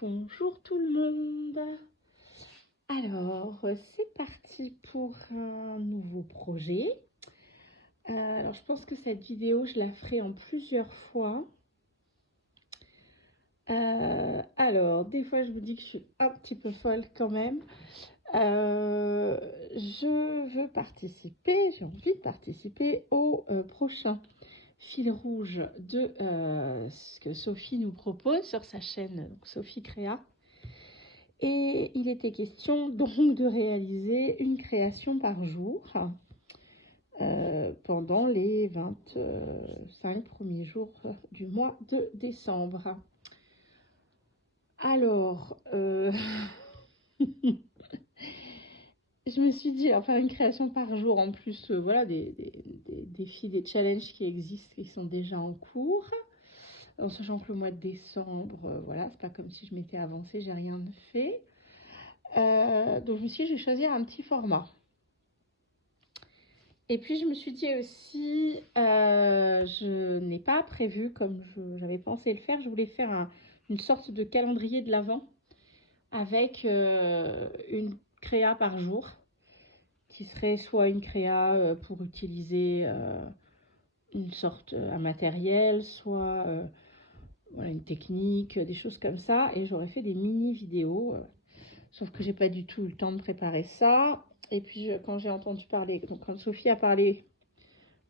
Bonjour tout le monde. Alors, c'est parti pour un nouveau projet. Alors, je pense que cette vidéo, je la ferai en plusieurs fois. Alors, des fois, je vous dis que je suis un petit peu folle quand même. Je veux participer, j'ai envie de participer au prochain fil rouge de ce que Sophie nous propose sur sa chaîne, donc Sophie Créa. Et il était question donc de réaliser une création par jour pendant les 25 premiers jours du mois de décembre. Alors, je me suis dit, alors faire une création par jour, en plus, voilà, des défis, des challenges qui existent, qui sont déjà en cours. En sachant que le mois de décembre, voilà, c'est pas comme si je m'étais avancée, j'ai rien fait. Donc je me suis dit, je vais choisir un petit format. Et puis je me suis dit aussi, je n'ai pas prévu comme j'avais pensé le faire, je voulais faire une sorte de calendrier de l'Avent avec une créa par jour, qui serait soit une créa pour utiliser une sorte un matériel, soit voilà, une technique, des choses comme ça, et j'aurais fait des mini vidéos, sauf que j'ai pas du tout eu le temps de préparer ça. Et puis quand j'ai entendu parler, donc quand Sophie a parlé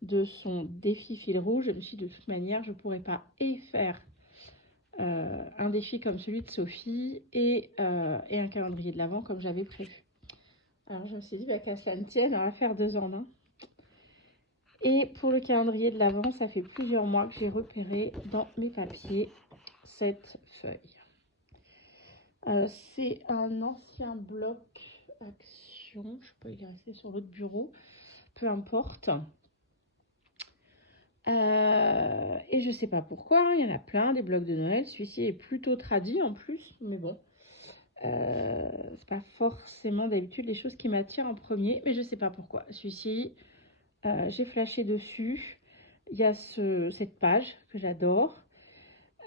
de son défi fil rouge, je me suis dit de toute manière je ne pourrais pas faire un défi comme celui de Sophie et un calendrier de l'Avent comme j'avais prévu. Alors je me suis dit bah, qu'à cela ne tienne, on va faire 2 en 1. Et pour le calendrier de l'Avent, ça fait plusieurs mois que j'ai repéré dans mes papiers cette feuille. C'est un ancien bloc action, je peux y rester sur l'autre bureau, peu importe. Et je sais pas pourquoi, il y en a plein, des blocs de Noël. Celui-ci est plutôt tradit en plus, mais bon. C'est pas forcément d'habitude les choses qui m'attirent en premier, mais je sais pas pourquoi. Celui-ci, j'ai flashé dessus. Il y a cette page que j'adore.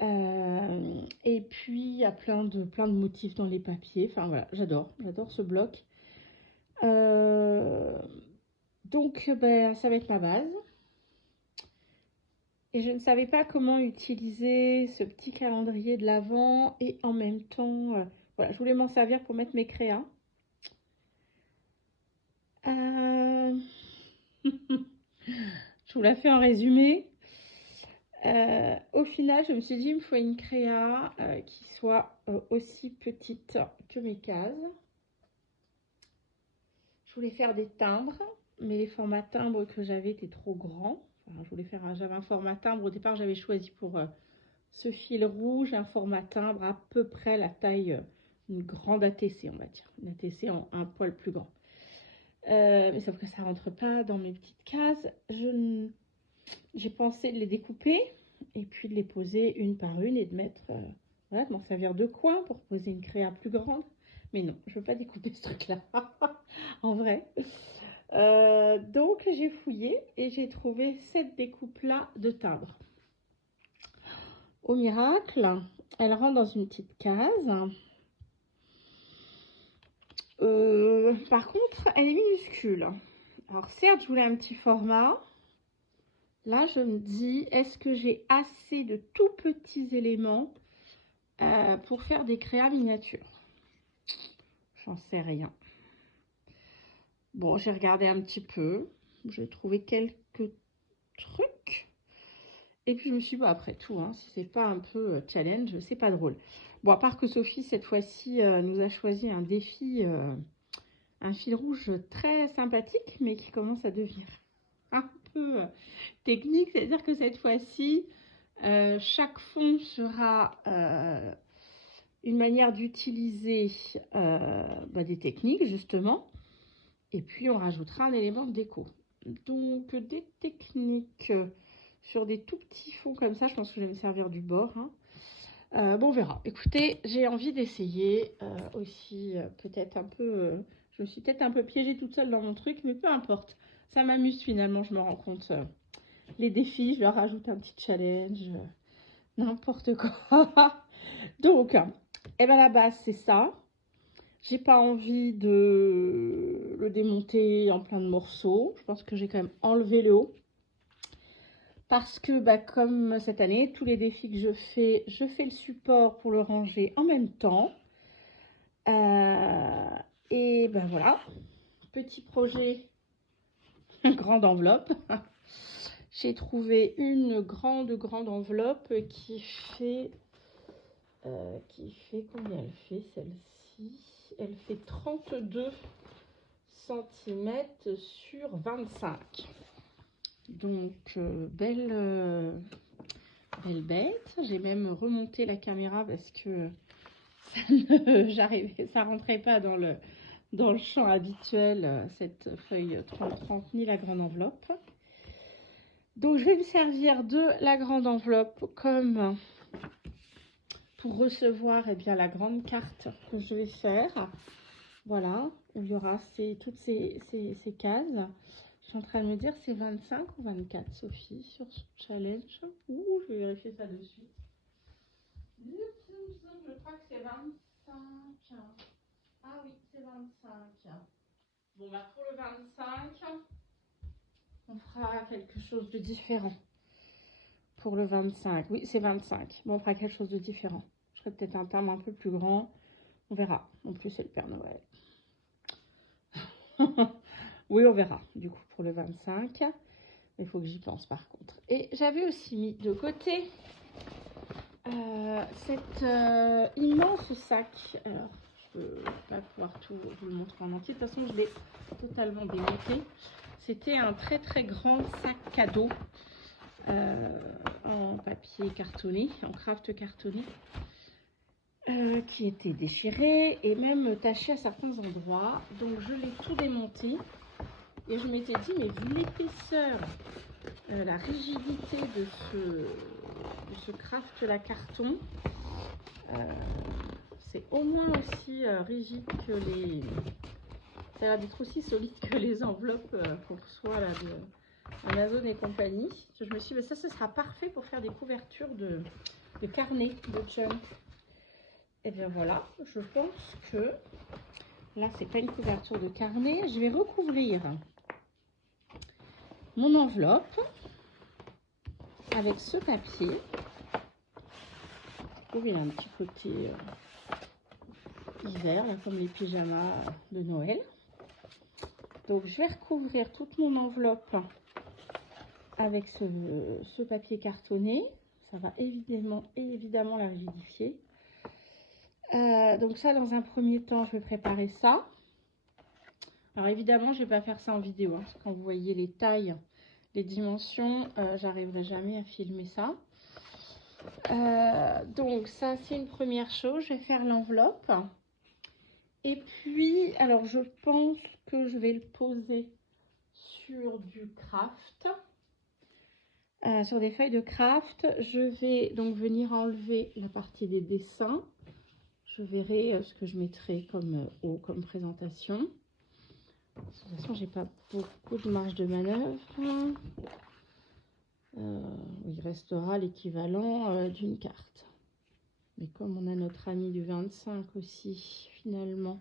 Et puis il y a plein de motifs dans les papiers. Enfin voilà, j'adore ce bloc. Donc ben, ça va être ma base. Et je ne savais pas comment utiliser ce petit calendrier de l'Avent et en même temps, voilà, je voulais m'en servir pour mettre mes créas. Je vous la fais en résumé. Au final, je me suis dit, il me faut une créa qui soit aussi petite que mes cases. Je voulais faire des timbres, mais les formats timbres que j'avais étaient trop grands. Enfin, j'avais un format timbre. Au départ, j'avais choisi pour ce fil rouge, un format timbre à peu près la taille d'une grande ATC, on va dire. Une ATC en un poil plus grand. Mais sauf que ça rentre pas dans mes petites cases. J'ai pensé de les découper et puis de les poser une par une et de mettre, voilà, de m'en servir de coin pour poser une créa plus grande. Mais non, je veux pas découper ce truc-là, en vrai. Donc j'ai fouillé et j'ai trouvé cette découpe-là de timbre. Au miracle, elle rentre dans une petite case. Par contre, elle est minuscule. Alors certes, je voulais un petit format. Là, je me dis, est-ce que j'ai assez de tout petits éléments pour faire des créas miniatures? J'en sais rien. Bon, j'ai regardé un petit peu. J'ai trouvé quelques trucs. Et puis je me suis dit, bah, après tout, hein, si c'est pas un peu challenge, c'est pas drôle. Bon, à part que Sophie, cette fois-ci, nous a choisi un défi, un fil rouge très sympathique, mais qui commence à devenir un peu technique. C'est-à-dire que cette fois-ci, chaque fond sera une manière d'utiliser des techniques, justement. Et puis, on rajoutera un élément de déco. Donc, des techniques sur des tout petits fonds comme ça. Je pense que je vais me servir du bord. Hein. Bon, on verra. Écoutez, j'ai envie d'essayer aussi peut-être un peu... je me suis peut-être un peu piégée toute seule dans mon truc, mais peu importe. Ça m'amuse finalement, je me rends compte. Les défis, je leur rajoute un petit challenge. N'importe quoi. Donc, Et bien, à la base, c'est ça. J'ai pas envie de le démonter en plein de morceaux. Je pense que j'ai quand même enlevé le haut. Parce que, bah, comme cette année, tous les défis que je fais le support pour le ranger en même temps. Et ben voilà, petit projet, grande enveloppe. J'ai trouvé une grande enveloppe qui fait combien elle fait celle-ci? Elle fait 32 cm sur 25. Donc belle bête. J'ai même remonté la caméra parce que ça rentrait pas dans le champ habituel, cette feuille 30-30 ni la grande enveloppe. Donc je vais me servir de la grande enveloppe comme pour recevoir la grande carte que je vais faire. Voilà, où il y aura toutes ces cases. Je suis en train de me dire c'est 25 ou 24, Sophie, sur ce challenge. Ouh, je vais vérifier ça de suite. Je crois que c'est 25. Ah oui, c'est 25. Bon, bah pour le 25, on fera quelque chose de différent. Pour le 25, oui, c'est 25. Bon, on fera quelque chose de différent. Je ferai peut-être un terme un peu plus grand. On verra. En plus, c'est le Père Noël. Oui, on verra, du coup, pour le 25. Il faut que j'y pense, par contre. Et j'avais aussi mis de côté cet immense sac. Alors, je ne peux pas pouvoir tout vous le montrer en entier. De toute façon, je l'ai totalement démonté. C'était un très grand sac cadeau en papier cartonné, en craft cartonné, qui était déchiré et même taché à certains endroits. Donc je l'ai tout démonté et je m'étais dit, mais vu l'épaisseur, la rigidité de ce craft la carton, c'est au moins aussi rigide que les... Ça a l'air d'être aussi solide que les enveloppes qu'on reçoit là de Amazon et compagnie. Je me suis dit, mais ça, ce sera parfait pour faire des couvertures de carnet de junk. Et bien voilà, je pense que là, c'est pas une couverture de carnet. Je vais recouvrir mon enveloppe avec ce papier. Il y a un petit côté hiver, là, comme les pyjamas de Noël. Donc, je vais recouvrir toute mon enveloppe avec ce papier cartonné. Ça va évidemment la rigidifier. Donc ça, dans un premier temps, je vais préparer ça. Alors évidemment, je ne vais pas faire ça en vidéo, hein, parce que quand vous voyez les tailles, les dimensions, j'arriverai jamais à filmer ça. Donc ça, c'est une première chose. Je vais faire l'enveloppe. Et puis, alors je pense que je vais le poser sur du craft. Sur des feuilles de craft. Je vais donc venir enlever la partie des dessins. Je verrai ce que je mettrai comme haut, comme présentation. De toute façon, j'ai pas beaucoup de marge de manœuvre. Il restera l'équivalent d'une carte. Mais comme on a notre ami du 25 aussi, finalement,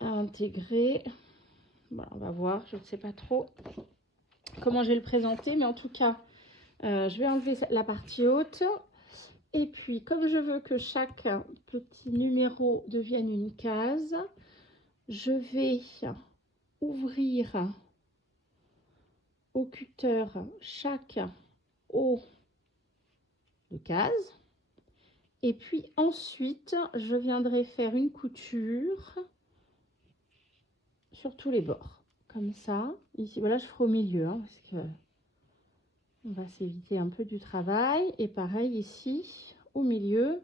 à intégrer, bon, on va voir, je ne sais pas trop comment je vais le présenter, mais en tout cas, je vais enlever la partie haute. Et puis, comme je veux que chaque petit numéro devienne une case, je vais ouvrir au cutter chaque haut de case. Et puis ensuite, je viendrai faire une couture sur tous les bords. Comme ça. Ici, voilà, je ferai au milieu, hein, parce que on va s'éviter un peu du travail. Et pareil ici, au milieu,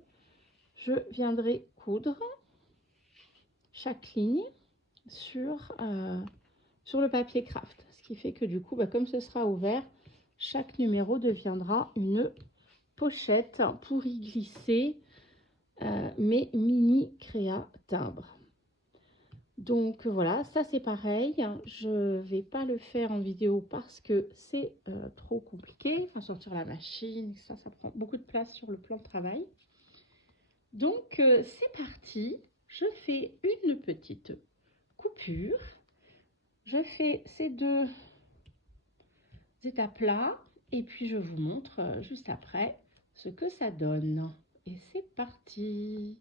je viendrai coudre chaque ligne sur le papier craft. Ce qui fait que du coup, comme ce sera ouvert, chaque numéro deviendra une pochette pour y glisser mes mini créa timbres. Donc voilà, ça c'est pareil. Je vais pas le faire en vidéo parce que c'est trop compliqué. Enfin, sortir la machine, ça prend beaucoup de place sur le plan de travail. Donc, c'est parti. Je fais une petite coupure. Je fais ces deux étapes-là. Et puis, je vous montre juste après ce que ça donne. Et c'est parti.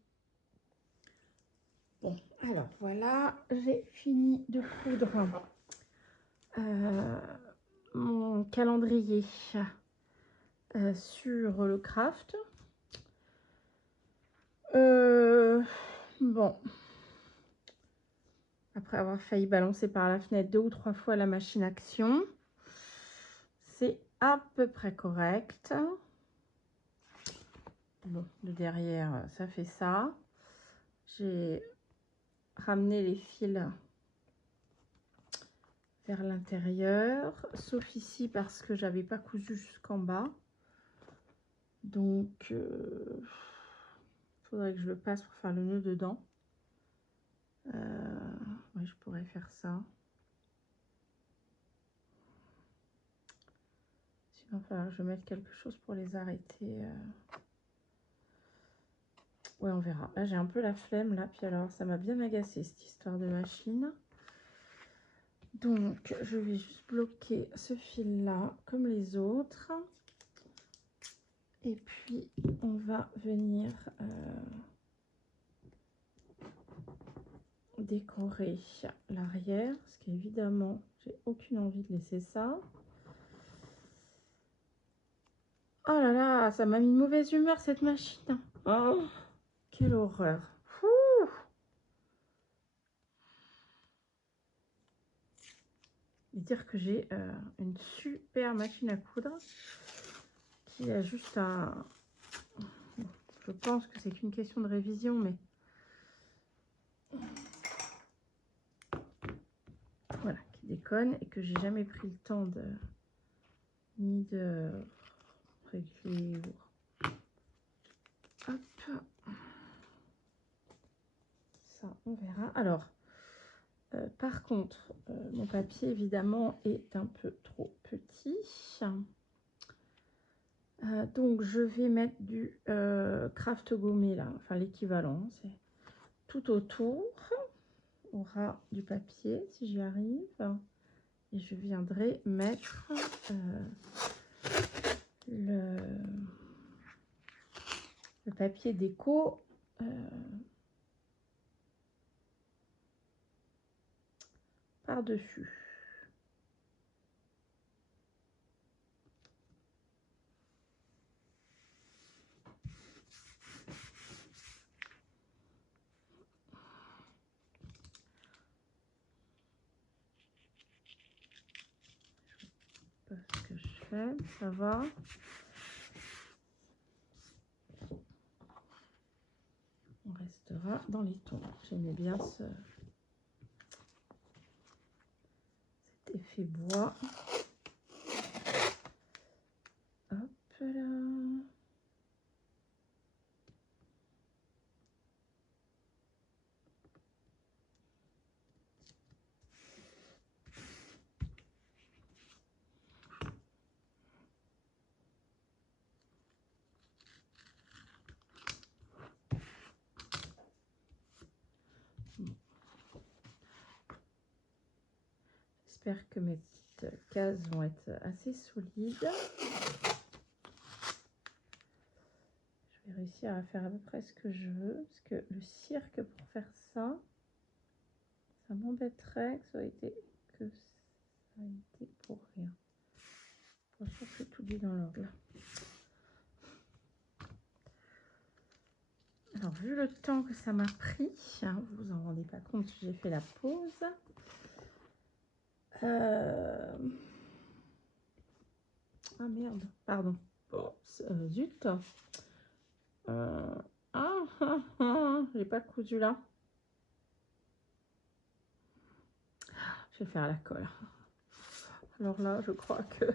Bon, alors voilà, j'ai fini de coudre mon calendrier sur le craft. Bon, après avoir failli balancer par la fenêtre 2 ou 3 fois la machine action, c'est à peu près correct. Bon, de derrière, ça fait ça. J'ai ramené les fils vers l'intérieur, sauf ici parce que j'avais pas cousu jusqu'en bas. Donc, il faudrait que je le passe pour faire le nœud dedans. Ouais, je pourrais faire ça. Sinon, il va falloir que je mette quelque chose pour les arrêter. Ouais, on verra. Là, j'ai un peu la flemme, là. Puis alors, ça m'a bien agacé, cette histoire de machine. Donc, je vais juste bloquer ce fil-là, comme les autres. Et puis, on va venir décorer l'arrière. Parce qu'évidemment, j'ai aucune envie de laisser ça. Oh là là, ça m'a mis mauvaise humeur, cette machine. Oh, quelle horreur. Ouh. Et dire que j'ai une super machine à coudre qui a juste un... Je pense que c'est qu'une question de révision, mais... Voilà, qui déconne et que j'ai jamais pris le temps de... ni de régler. Hop. Ça, on verra. Alors, par contre, mon papier, évidemment, est un peu trop petit. Donc, je vais mettre du craft gommé, là. Enfin, l'équivalent. C'est tout autour. Aura du papier, si j'y arrive. Et je viendrai mettre le papier déco par-dessus. Ce que je fais, ça va. On restera dans les tons. J'aimais bien cet effet bois. Hop là. J'espère que mes petites cases vont être assez solides. Je vais réussir à faire à peu près ce que je veux. Parce que le cirque pour faire ça, ça m'embêterait que ça ait été pour rien. Franchement, c'est tout dit dans l'ordre. Alors, vu le temps que ça m'a pris, hein, vous vous en rendez pas compte, j'ai fait la pause. Ah merde, pardon. Oh, zut. J'ai pas cousu là. Je vais faire la colle. Alors là, je crois que...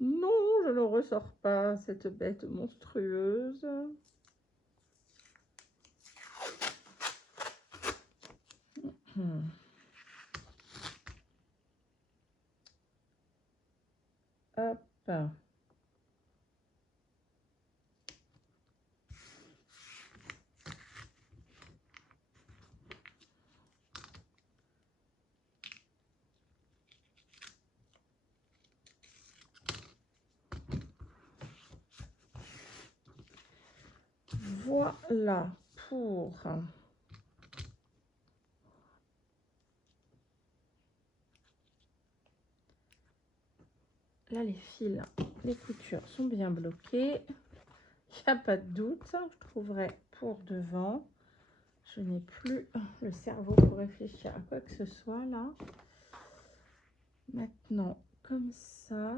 non, je ne ressors pas cette bête monstrueuse. Hop. Voilà pour là, les fils, les coutures sont bien bloquées. Il n'y a pas de doute. Je trouverai pour devant. Je n'ai plus le cerveau pour réfléchir à quoi que ce soit là. Maintenant, comme ça.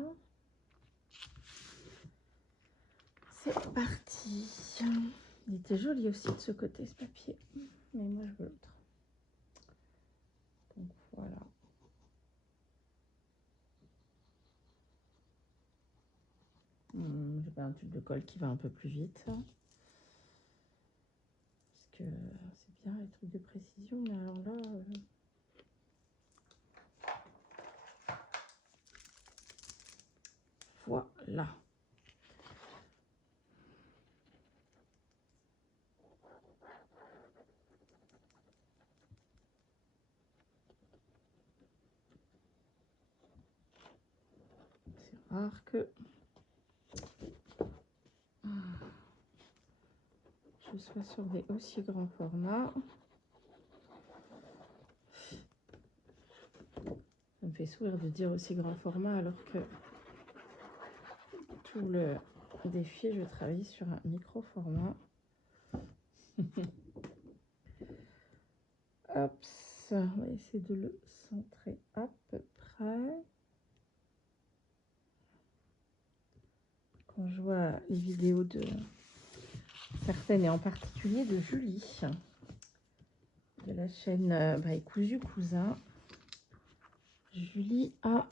C'est parti. Il était joli aussi de ce côté, ce papier. Mais moi, je veux l'autre. Donc, voilà. J'ai pas un tube de colle qui va un peu plus vite. Parce que c'est bien les trucs de précision. Mais alors là... Voilà. C'est rare que je sois sur des aussi grands formats. Ça me fait sourire de dire aussi grand format alors que tout le défi, je travaille sur un micro format. Hop, on va essayer de le centrer à peu près. Quand je vois les vidéos de certaines et en particulier de Julie de la chaîne Cousu Cousin, Julie a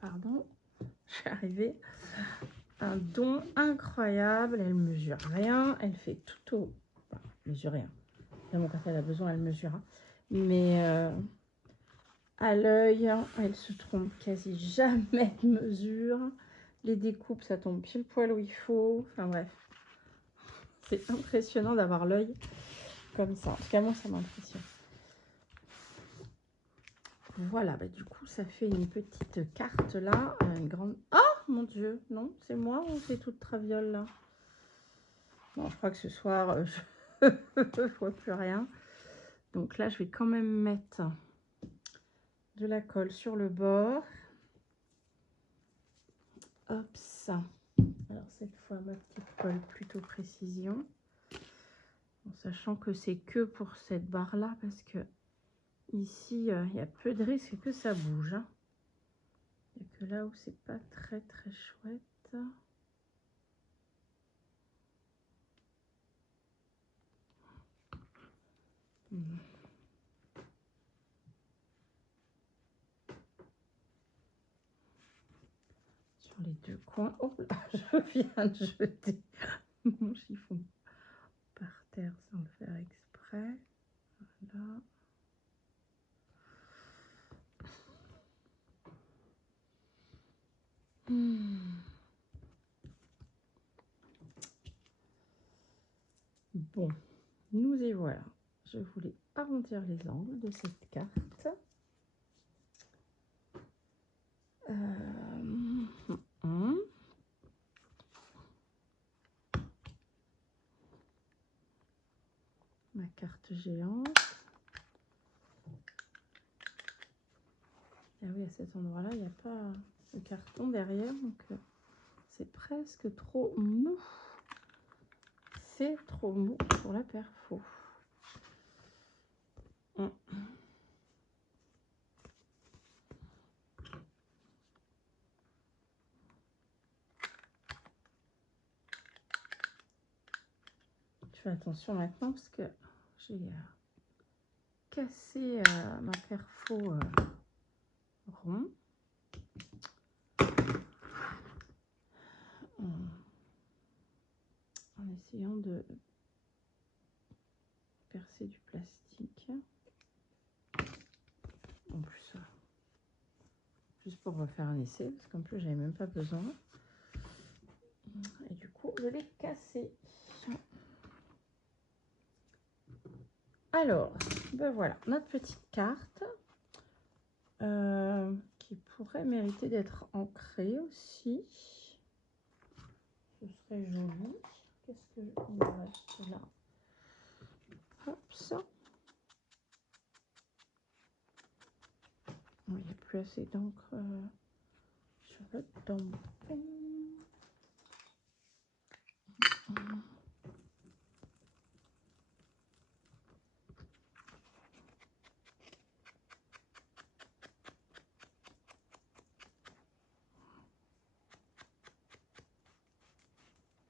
pardon, je suis arrivée, un don incroyable. Elle mesure rien, elle fait tout au... Enfin, mesure rien. Évidemment, quand elle a besoin, elle mesurera. Mais à l'œil, elle se trompe quasi jamais de mesure. Les découpes, ça tombe pile poil où il faut. Enfin bref, c'est impressionnant d'avoir l'œil comme ça. En tout cas, moi, ça m'impressionne. Voilà, du coup, ça fait une petite carte là. Une grande... Oh mon Dieu, non, c'est moi ou c'est toute traviole là? Non, je crois que ce soir, je ne vois plus rien. Donc là, je vais quand même mettre de la colle sur le bord. Hop, ça. Alors cette fois, ma petite colle plutôt précision. En sachant que c'est que pour cette barre là, parce que ici, il y a peu de risque que ça bouge. Hein. Il n'y a que là où c'est pas très très chouette. Sur les deux coins. Oh là, je viens de jeter mon chiffon par terre sans le faire exprès. Voilà. Bon, nous y voilà. Je voulais arrondir les angles de cette carte. Ma carte géante. Ah oui, à cet endroit-là, il n'y a pas de carton derrière, donc c'est presque trop mou. C'est trop mou pour la perfo. Je fais attention maintenant parce que j'ai cassé ma perfo rond. En essayant de percer du plastique. En plus, juste pour refaire un essai, parce qu'en plus, j'avais même pas besoin. Et du coup, je l'ai cassé. Alors, ben voilà, notre petite carte qui pourrait mériter d'être ancrée aussi. Ce serait joli. Qu'est-ce que il me reste là? Hop, ça. Il n'y a plus assez d'encre sur le tampon.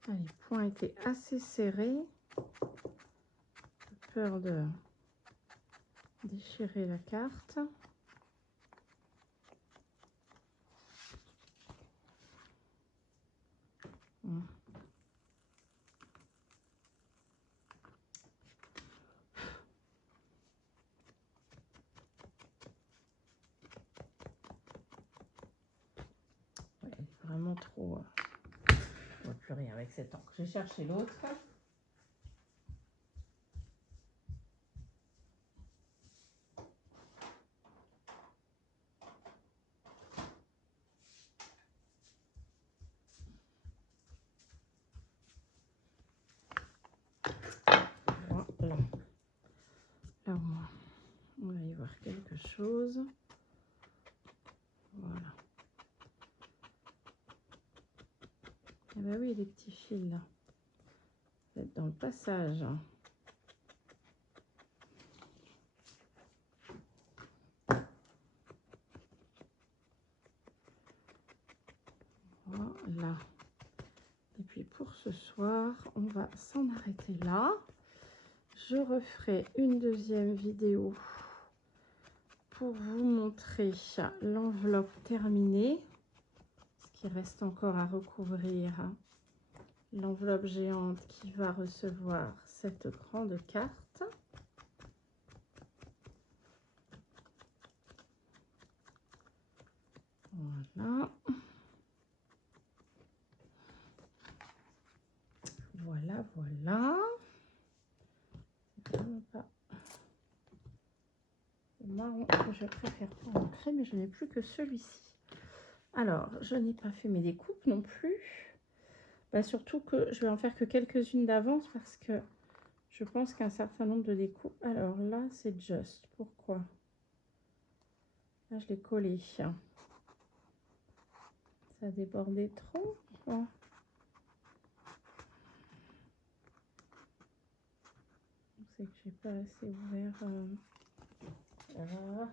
Les points étaient assez serrés. J'ai peur de déchirer la carte. Ouais, vraiment trop. On ne voit plus rien avec cette encre. Je vais chercher l'autre. Voilà. Là au moins, on va y voir quelque chose. Voilà. Ah bah oui, les petits fils là. Vous êtes dans le passage. Voilà. Et puis pour ce soir, on va s'en arrêter là. Je referai une deuxième vidéo pour vous montrer l'enveloppe terminée. Ce qui reste encore à recouvrir. L'enveloppe géante qui va recevoir cette grande carte. Voilà. Voilà, voilà. Le marron que je préfère pour ancrer, mais je n'ai plus que celui-ci. Alors, je n'ai pas fait mes découpes non plus. Bah, surtout que je vais en faire que quelques-unes d'avance parce que je pense qu'un certain nombre de découpes. Alors là, c'est juste. Pourquoi? Là, je l'ai collé. Ça a débordé trop. Quoi. C'est que j'ai pas assez ouvert. Voilà.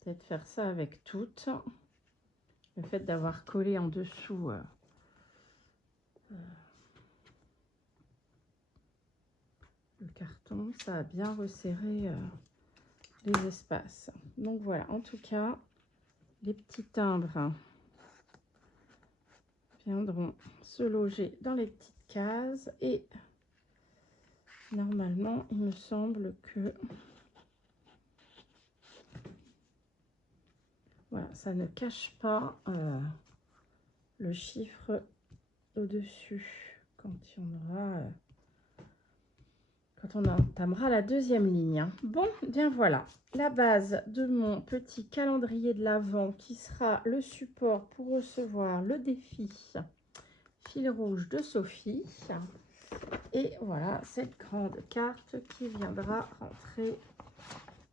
Peut-être faire ça avec toutes. Le fait d'avoir collé en dessous le carton, ça a bien resserré les espaces. Donc voilà, en tout cas, les petits timbres viendront se loger dans les petites cases et normalement, il me semble que voilà, ça ne cache pas le chiffre au-dessus quand il y en aura. Quand on entamera la deuxième ligne. Bon, bien voilà, la base de mon petit calendrier de l'Avent qui sera le support pour recevoir le défi fil rouge de Sophie. Et voilà, cette grande carte qui viendra rentrer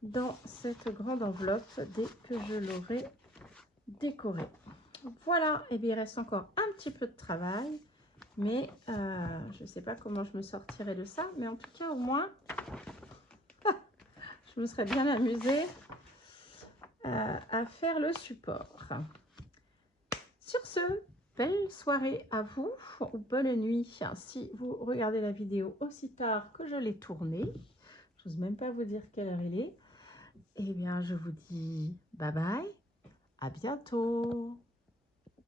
dans cette grande enveloppe dès que je l'aurai décorée. Voilà, et bien il reste encore un petit peu de travail. Mais je ne sais pas comment je me sortirai de ça. Mais en tout cas, au moins, je me serais bien amusée à faire le support. Sur ce, belle soirée à vous. Ou bonne nuit si vous regardez la vidéo aussi tard que je l'ai tournée. Je n'ose même pas vous dire quelle heure il est. Eh bien, je vous dis bye bye. À bientôt.